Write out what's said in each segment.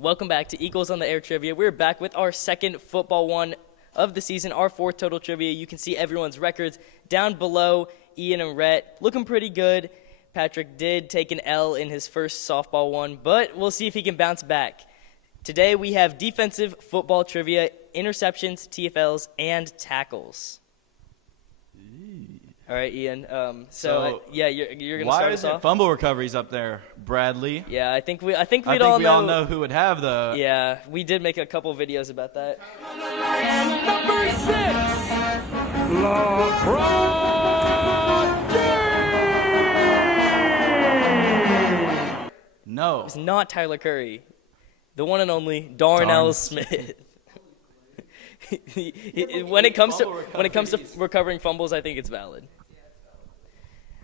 Welcome back to Eagles on the Air Trivia. We're back with our second football one of the season, our fourth total trivia. You can see everyone's records down below. Ian and Rhett looking pretty good. Patrick did take an L in his first softball one, but we'll see if he can bounce back. Today we have defensive football trivia, interceptions, TFLs, and tackles. All right, Ian. You're gonna start us off. Why is it fumble recoveries up there, Bradley? Yeah, I think we all know who would have the. Yeah, we did make a couple videos about that. Number 6, LeBron James. No. It's not Tyler Curry. The one and only Darnell Smith. When it comes to recovering fumbles, I think it's valid.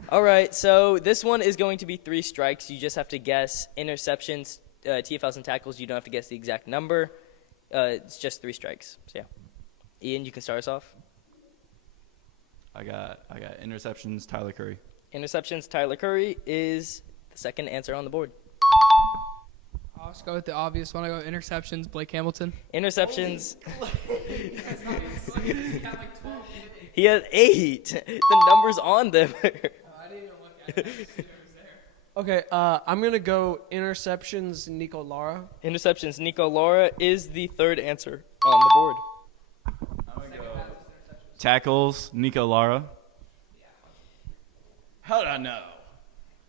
All right, so this one is going to be 3 strikes. You just have to guess interceptions, TFLs, and tackles. You don't have to guess the exact number. It's just 3 strikes. So, yeah. Ian, you can start us off. I got interceptions, Tyler Curry. Interceptions, Tyler Curry is the second answer on the board. I'll just go with the obvious one. I go interceptions, Blake Hamilton. Interceptions. He had 8. The number's on them. I didn't even look at it. I just knew it was there. Okay, I'm going to go interceptions, Nico Lara. Interceptions, Nico Lara is the third answer on the board. I'm going to go tackles, Nico Lara. How did I know?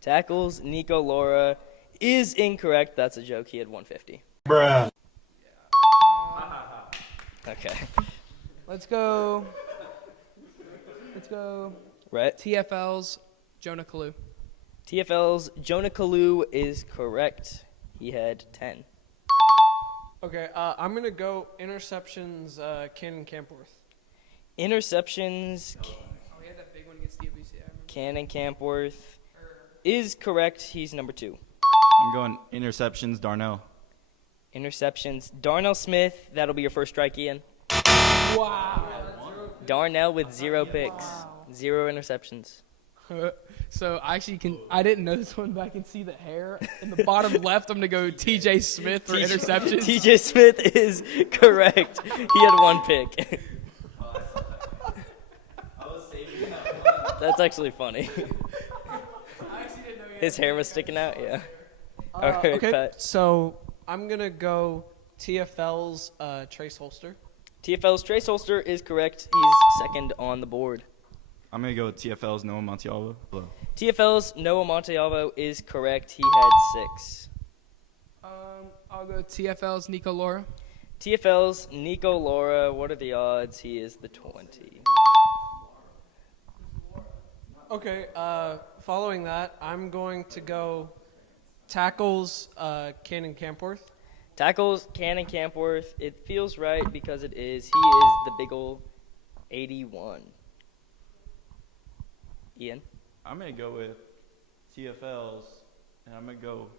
Tackles, Nico Lara is incorrect. That's a joke. He had 150. Bruh. Okay. Let's go. Rhett. TFLs, Jonah Kalu. TFL's Jonah Kalu is correct. He had 10. Okay, I'm going to go interceptions, Cannon Campworth. Interceptions, Oh, he had that big one against the FBCA. Cannon Campworth is correct. He's number 2. I'm going interceptions, Darnell. Interceptions, Darnell Smith. That'll be your first strike, Ian. Wow. Darnell with 0 picks. 0 interceptions. So I didn't know this one, but I can see the hair in the bottom left. I'm gonna go TJ Smith for interceptions. TJ Smith is correct. He had 1 pick. That's actually funny. His hair was sticking out. Yeah. All right, Okay, Pat. so I'm going to go TFL's Trace Holster. TFL's Trace Holster is correct. He's second on the board. I'm going to go with TFL's Noah Montialvo. TFL's Noah Montalvo is correct. He had 6. I'll go TFLs, Nico Lara. TFL's Nico Lara. What are the odds? He is the 20. Okay, following that, I'm going to go tackles, Cannon Campworth. Tackles, Cannon Campworth. It feels right because it is. He is the big ol' 81. Ian? I'm going to go with TFL's, and I'm going to go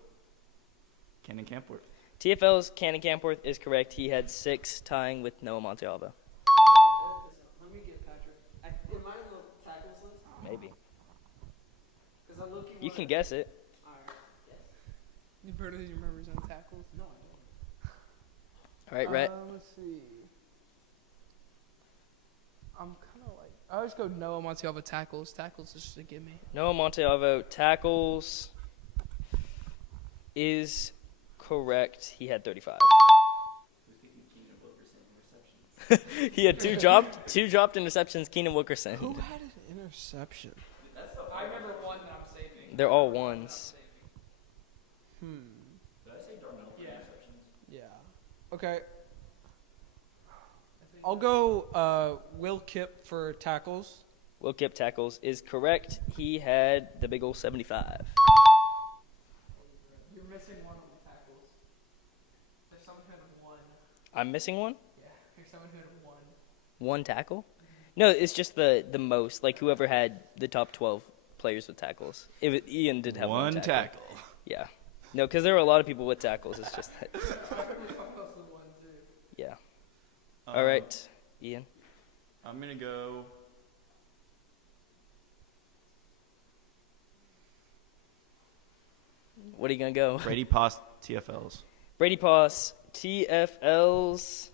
Cannon Campworth. TFL's Cannon Campworth is correct. He had 6, tying with Noah Montalvo. Let me get Patrick. Am I in the tackles list? Maybe. Because I'm looking. You can guess it. You barely remember his own tackles. No, I All right, Rhett. don't. Let's see. I'm kind of like. I always go Noah Montalvo tackles. Tackles is just a gimme. Noah Montalvo tackles is correct. He had 35. He had 2 dropped interceptions. Keenan Wilkerson. Who had an interception? I remember one that I'm saving. They're all 1s. Did I say Darnell for interceptions? Yeah. Okay. I'll go Will Kipp for tackles. Will Kipp tackles is correct. He had the big ol' 75. You're missing one on the tackles. There's someone who had 1. I'm missing one? Yeah. There's someone who had 1. 1 tackle? No, it's just the most. Like whoever had the top 12 players with tackles. Ian did have 1 tackle. Yeah. No, because there were a lot of people with tackles. It's just that. Yeah. All right, Ian. I'm going to go What are you going to go? Brady Post TFLs. Brady Poss, TFLs.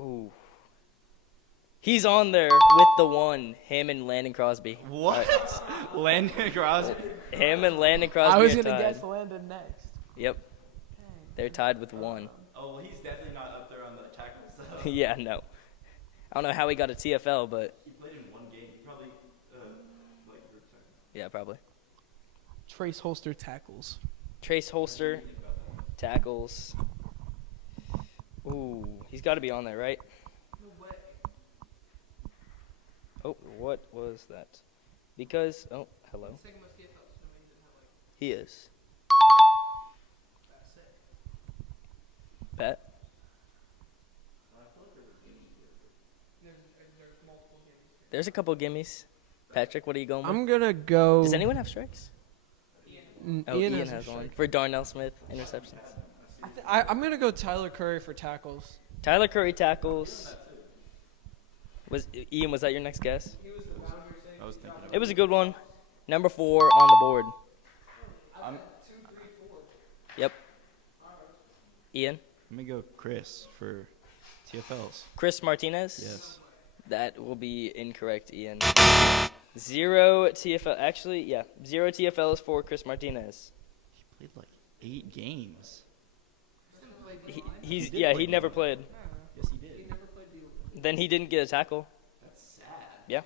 Ooh. He's on there with the 1. Him and Landon Crosby. What? Landon Crosby? Him and Landon Crosby I was are gonna tied. guess Landon next. Yep. They're tied with 1. Oh, well, he's definitely not up there on the tackles, though. Yeah, no. I don't know how he got a TFL, but He played in 1 game. He probably, group tackle. yeah, probably. Trace Holster tackles. Trace Holster, tackles. Ooh, he's got to be on there, right? Oh, what was that? Because, oh, hello. He is. Pat? There's a couple gimmies. Patrick, what are you going with? I'm gonna go. Does anyone have strikes? Oh, Ian Ian has a has one. strike. For Darnell Smith, interceptions. I'm gonna go Tyler Curry for tackles. Tyler Curry tackles. Ian, was that your next guess? I was thinking of It was a good one. Number 4 on the board. Yep. Ian? Let me go Chris for TFLs. Chris Martinez? Yes. That will be incorrect, Ian. 0 TFL. Actually, yeah. 0 TFLs for Chris Martinez. He played 8 games. He never played. Yes, he did. Then he didn't get a tackle. That's sad. Yeah.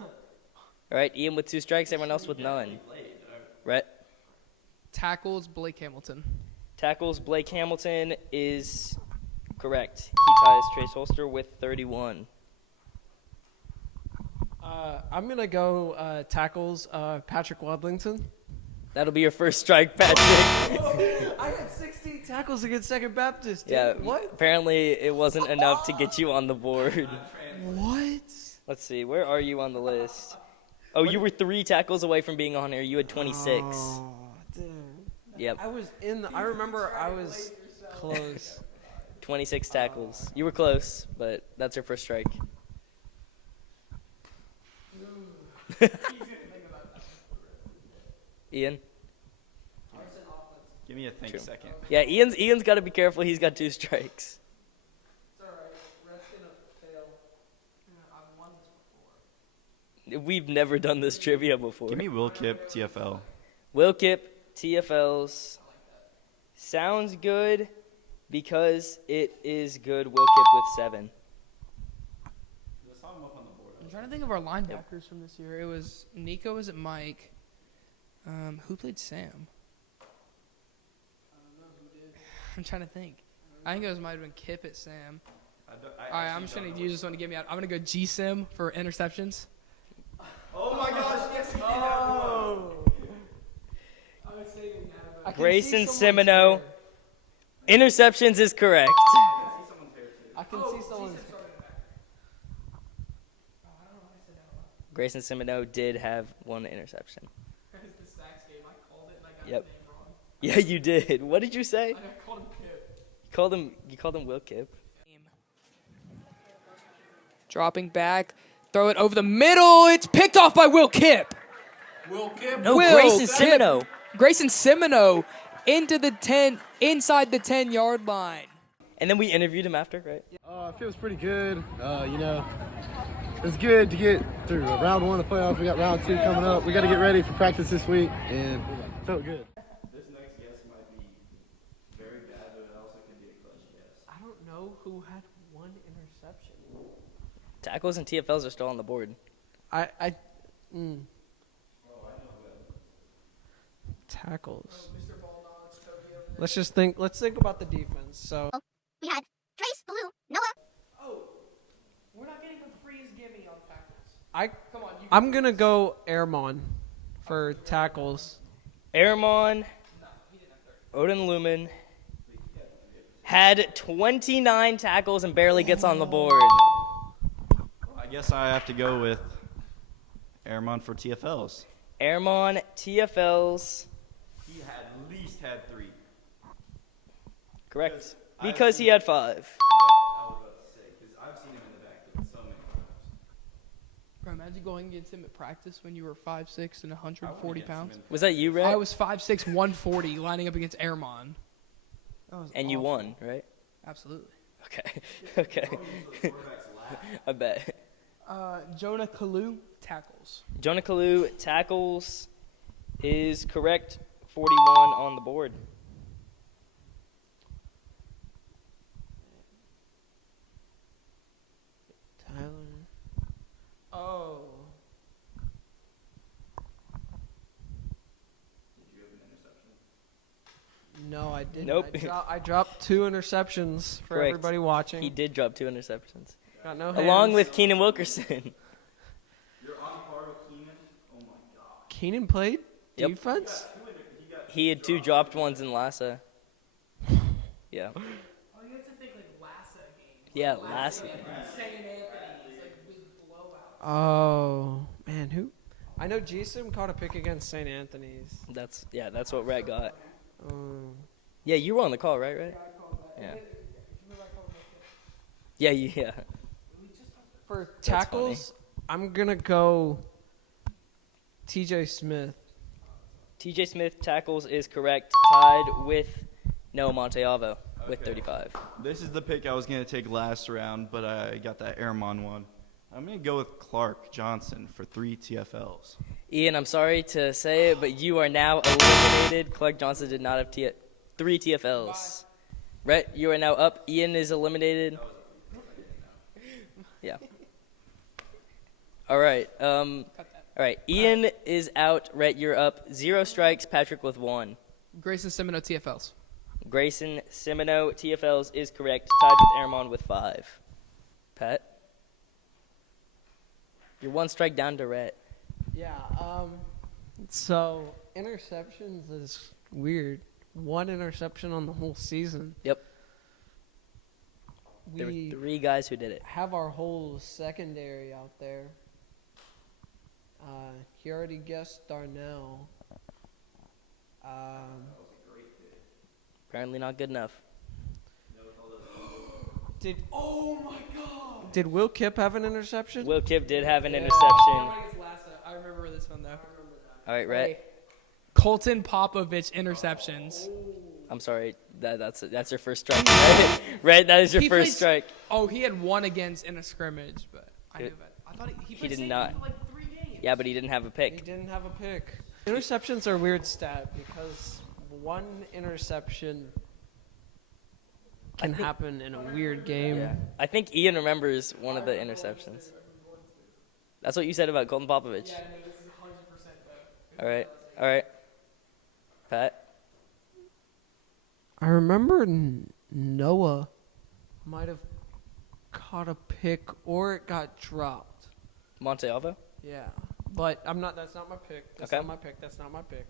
All right, Ian with 2 strikes, everyone else with none. Rhett? Tackles, Blake Hamilton. Tackles, Blake Hamilton is correct. He ties Trace Holster with 31. I'm gonna go tackles. Patrick Wadlington. That'll be your first strike, Patrick. I had 16 tackles against Second Baptist. Dude. Yeah, What? apparently it wasn't enough to get you on the board. What? Let's see, where are you on the list? Oh, you were 3 tackles away from being on here. You had 26. Oh, dude. Yep, I was in the. I remember I was close. 26 tackles. You were close, but that's your first strike. Ian? Give me a think True. second. Yeah, Ian's got to be careful. He's got 2 strikes. It's alright. Rhett's gonna fail. I've won this before. We've never done this trivia before. Give me Will Kip, TFL. Will Kip, TFLs. Sounds good because it is good. Will Kip with 7. I'm trying to think of our linebackers from this year. It was Nico. Was it Mike? Who played Sam? I'm trying to think. I think it might have been Kip at Sam. All right, I'm just going to use this one to get me out. I'm going to go G-Sim for interceptions. Oh my gosh, yes, he did Oh. I was saving that. I can Grayson see someone's Semino. hair. Interceptions is correct. I can see someone's. Grayson Semino did have 1 interception. It was the Stacks game. I called it and I got Yep. his name wrong. Yeah, you did. What did you say? I called him Kip. You called him Will Kip. Dropping back. Throw it over the middle. It's picked off by Will Kip. No, Will Grayson Kip. Semino. Grayson Semino into the 10, inside the 10-yard line. And then we interviewed him after, right? It feels pretty good. It's good to get through round 1 of the playoffs. We got round 2 coming up. We got to get ready for practice this week, and it felt good. This next guess might be very bad, but it also could be a clutch guess. I don't know who had 1 interception. Tackles and TFLs are still on the board. Tackles. Let's think about the defense. So We had Trace, Blue, Noah. We're not getting a freeze gimme on tackles. Come on, I'm gonna go Airmon for tackles. Airmon, Odin Lumen, had 29 tackles and barely gets on the board. I guess I have to go with Airmon for TFLs. Airmon, TFLs, He had at least had 3. correct. Because he had 5. I was about to say, because I've seen him in the backfield so many times. Bro, imagine going against him at practice when you were 5'6" and 140 pounds. Was that you, Rhett? I was 5'6", 140, lining up against Airmon. That was And you awful. won, right? Absolutely. Okay. Okay. I bet. Jonah Kalu, tackles. Jonah Kalu tackles is correct. 41 on the board. Tyler. Oh. No, I didn't. Nope. I dropped 2 interceptions for Correct. everybody watching. He did drop 2 interceptions. Got no Along hands. with Keenan Wilkerson. You're on par with Keenan? Oh my god. Keenan played Yep. defense. He had 2 dropped ones in Lassa. Yeah. Oh, you have to think like Lassa game. Yeah, Lassa. St. Anthony's, like big blowout. Oh man, who? I know G-Sim caught a pick against St. Anthony's. That's what Rhett got. Um, Yeah, you were on the call, right? Yeah. Yeah. for tackles, I'm gonna go T.J. Smith. TJ Smith tackles is correct. Tied with Noah Monteavo with 35. This is the pick I was going to take last round, but I got that Airmon one. I'm going to go with Clark Johnson for 3 TFLs. Ian, I'm sorry to say it, but you are now eliminated. Clark Johnson did not have 3 TFLs. Rhett, you are now up. Ian is eliminated. Yeah. All right. All right. Ian is out. Rhett, you're up. 0 strikes. Patrick with 1. Grayson Semino, TFLs. Grayson Semino TFLs is correct. Tied with Airmon with 5. Pat, you're 1 strike down to Rhett. Yeah. So interceptions is weird. 1 interception on the whole season. Yep. There were We 3 guys who did it. have our whole secondary out there. He already guessed Darnell. Apparently not good enough. Did Will Kipp have an interception? Will Kipp did have an interception. I remember this one, though. All right, Rhett. Colton Popovich, interceptions. I'm sorry. That's your first strike. Right? Rhett, that is your He first plays- strike. Oh, he had 1 against in a scrimmage, but I knew It- that. I thought he he played did safety not. for like 3 games. Yeah, but he didn't have a He pick. didn't have a pick. Interceptions are a weird stat because 1 interception can happen in a weird game. Yeah. I think Ian remembers one of the interceptions. That's what you said about Colton Popovich. Yeah, no, this is 100% though. All right. Pat. I remember Noah might have caught a pick or it got dropped. Monteavo. Yeah, but I'm not. That's not my pick. That's Okay. not my pick. That's not my pick.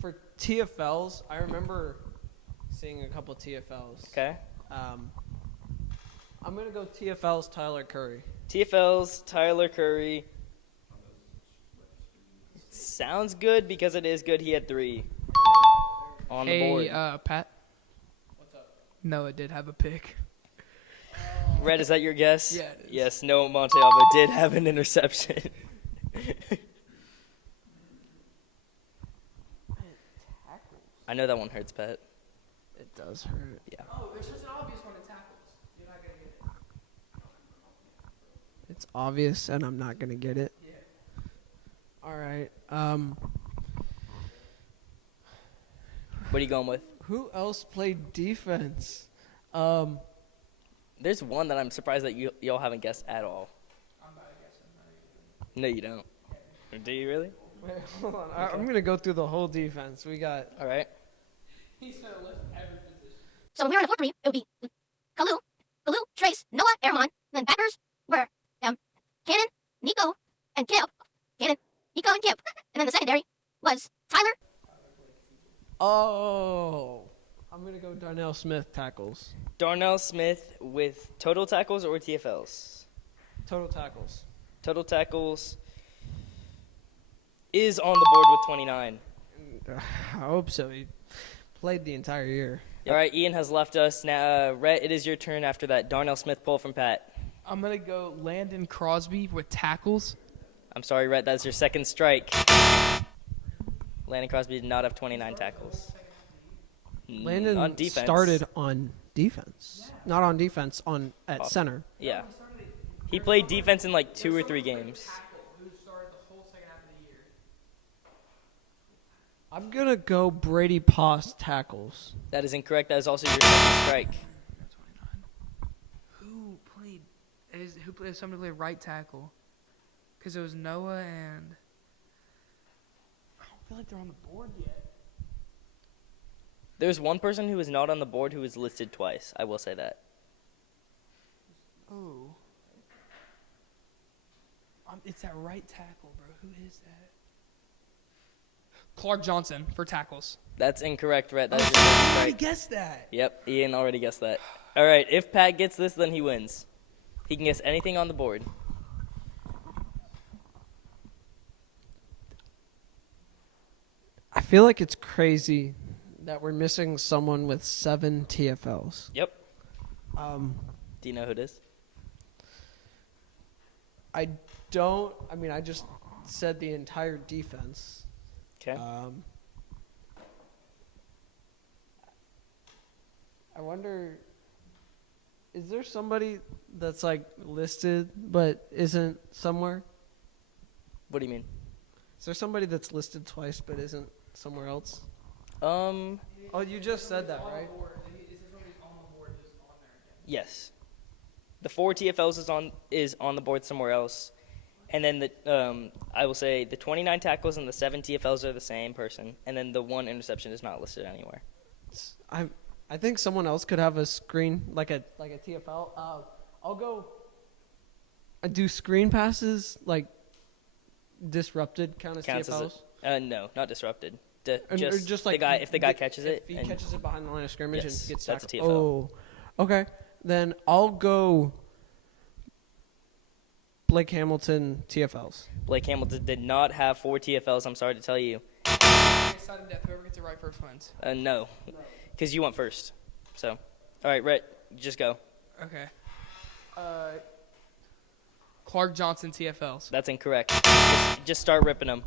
For TFLs, I remember seeing a couple TFLs. Okay. I'm gonna go TFLs Tyler Curry. TFL's Tyler Curry. Sounds good because it is good. He had 3 on the board. Hey, Pat. What's up? Noah did have a pick. Rhett, is that your guess? Yeah, it is. Yes, Noah Monteavo did have an interception. I know that one hurts, Pat. It does hurt. Yeah. Oh, there's such an obvious one in tackles. You're not gonna get it. It's obvious, and I'm not gonna get it. Yeah. All right. What are you going with? Who else played defense? There's one that I'm surprised that y'all haven't guessed at all. I'm about to guess. No, you don't. Do you really? Wait, hold on. I'm gonna go through the whole defense. We got All right. He's gonna list every position. So when we were in a 4-3, it would be Kalu, Trace, Noah, Airmon. And then backers were Cannon, Nico, and Kip. Cannon, Nico, and Kip. And then the secondary was Tyler. I'm gonna go Darnell Smith tackles. Darnell Smith with total tackles or TFLs? Total tackles. Total tackles is on the board with 29. I hope so. He played the entire year. All right, Ian has left us. Now, Rhett, it is your turn after that Darnell Smith pull from Pat. I'm gonna go Landon Crosby with tackles. I'm sorry, Rhett, that's your second strike. Landon Crosby did not have 29 tackles. Landon on defense. started on defense. Not on defense, at Oh. center. Yeah. He played defense in like 2 or 3 games. Who started the whole second half of the year? I'm going to go Brady Poss tackles. That is incorrect. That is also your second strike. 29. Who played? Somebody played right tackle. Because it was Noah and I don't feel like they're on the board yet. There's one person who is not on the board who is listed twice. I will say that. Oh. It's that right tackle, bro. Who is that? Clark Johnson for tackles. That's incorrect, Rhett. That is your second I strike. guessed that. Yep, Ian already guessed that. All right, if Pat gets this, then he wins. He can guess anything on the board. I feel like it's crazy that we're missing someone with 7 TFLs. Yep. Um, Do you know who it is? I just said the entire defense. Okay. I wonder, is there somebody that's like listed but isn't somewhere? What do you mean? Is there somebody that's listed twice but isn't somewhere else? Um, Oh, you just said that, right? yes. The 4 TFLs is on the board somewhere else. And then I will say the 29 tackles and the 7 TFLs are the same person. And then the 1 interception is not listed anywhere. I think someone else could have a screen like a TFL. I'll go. Do screen passes like disrupted count as Counts TFLs? as no, not disrupted. Or just like if the guy catches it. If he and- catches it behind the line of scrimmage Yes, and gets that's a tackled. TFL. Oh, okay. Then I'll go Blake Hamilton TFLs. Blake Hamilton did not have 4 TFLs, I'm sorry to tell you. Sudden death. Whoever gets it right first wins. No, because you went first. So, all right, Rhett, just go. Okay. Clark Johnson TFLs. That's incorrect. Just start ripping them.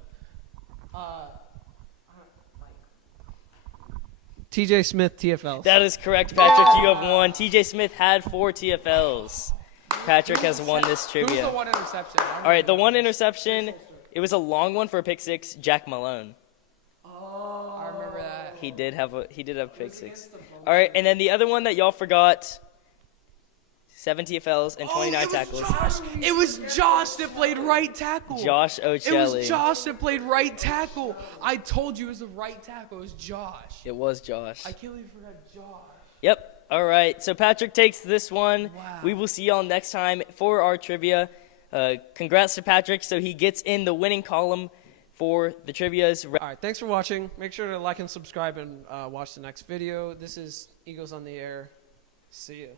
TJ Smith TFLs. That is correct, Patrick. You have won. TJ Smith had 4 TFLs. Patrick has won this Who's trivia. the one interception? All right, the 1 interception, it was a long one for a pick 6. Jack Malone. I remember that. He did have a pick 6. All right, and then the other one that y'all forgot, 7 TFLs and 29 tackles. It was Josh that played right tackle. Josh It Ocelli. was Josh that played right tackle. I told you it was the right tackle. It was Josh. It was Josh. I can't believe you forgot Josh. Yep. All right. So Patrick takes this one. Wow. We will see y'all next time for our trivia. Congrats to Patrick. So he gets in the winning column for the trivias. All right, thanks for watching. Make sure to like and subscribe and watch the next video. This is Eagles on the Air. See you.